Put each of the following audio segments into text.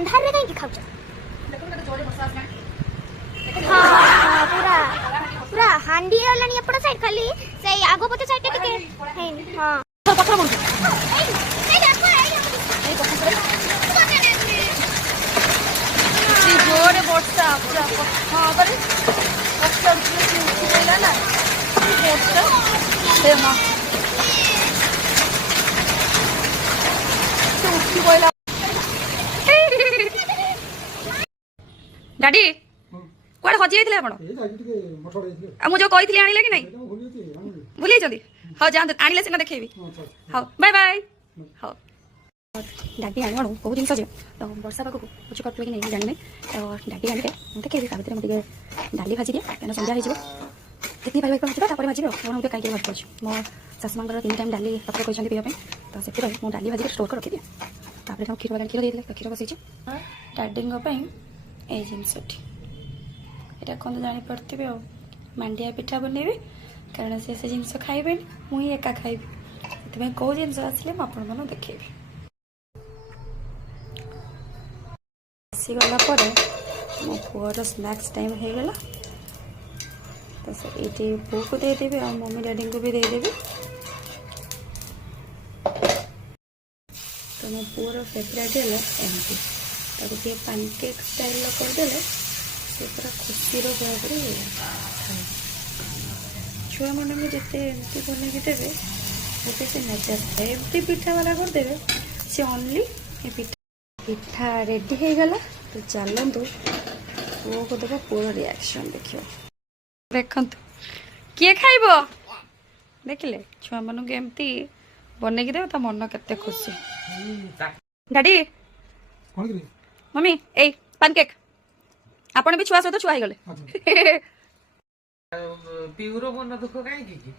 अंधार रे कहीं खाऊ हाँ पूरा पूरा हांडी वाला एपट साइड खाली से आगो पटे साइड टिके हां पत्थर बोल जोरे वर्षा पूरा हाँ बरे वर्षा उठला ना वर्षा हे मां तो उठी बोला डैडी कुआडे हजि जाइथिले आपण मु जो कहिथिले आनिले कि नै भूली जल्दी हाँ जान आनिले सिना देखेबी हाँ बाय बाय हाँ डाडी आनी कौन बहुत जिन तो वर्षा पाक कुछ कर कि नहीं जानी तो डाडी आनी देखेबी ता भीतर मुझे डाली भाजी दिए क्या संध्या हो देखी पारे भाजी भाजी मुझे कहीं भाजी पड़े मो शाशुमांर 3 टाइम डाली पत्र कहते पीवा तो से मुझे डाली भाजी स्टोर कर रखी दिए तापर क्षीर वाला क्षीर दे क्षीर बसई डाडी ये जिनसटी यहाँ कौन जापे मांडिया पिठा बनैबी कारण से जिनस खाइबे मुझे एका खाइबी से कौ जिन आसिले मुझे देखेबी आसीगला मो पुअर स्नैक्स टाइम हो गला तो ये बो को देदेवी और मम्मी डैडी को भी देदेवी तो मो पुअर फेवरेट है एमती तो ये पैनकेक स्टाइल करदे से पूरा खुशी छुआ मन में जिते एमती बनई देवे मुझे से मजा एमती पिठा वाला करदे से ओनली ये पिठा रेडी हो गला तो चलतु पुओ को देव पुओर रिएक्शन देखियो देखु किए खाइब देखिले छुआ मन को एमती बनई देव ता मन केते खुशी डैडी मम्मी ए पैनकेक आपण भी छुआ सहित छुआ गले पिउरो मन दुख काई की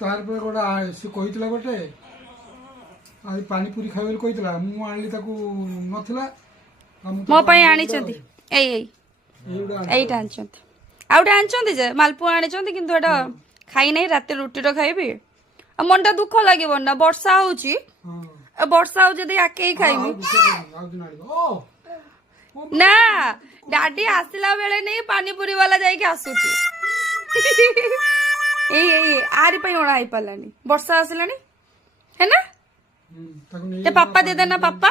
तार पर गोटा से कहितला गोटे आ पानी पूरी खाइबल कहितला मु आनली ताकू नथला मो पई आनी चंदी एईटा आनी चंदी आउटा आनी चंदी जे मालपु आनी चंदी किंतु एटा खाई नहीं रात रुटी रो खाइबी आ मनटा दुख लागिबो ना वर्षा होउची वर्षा हो जदी आके ही खाइबी ना डाडी आसला बेले नहीं पानी पूरी वाला जाई के आसुची ए आरी पई ओणा आई पलानी वर्षा आसलानी है ना ते पापा दे देना पापा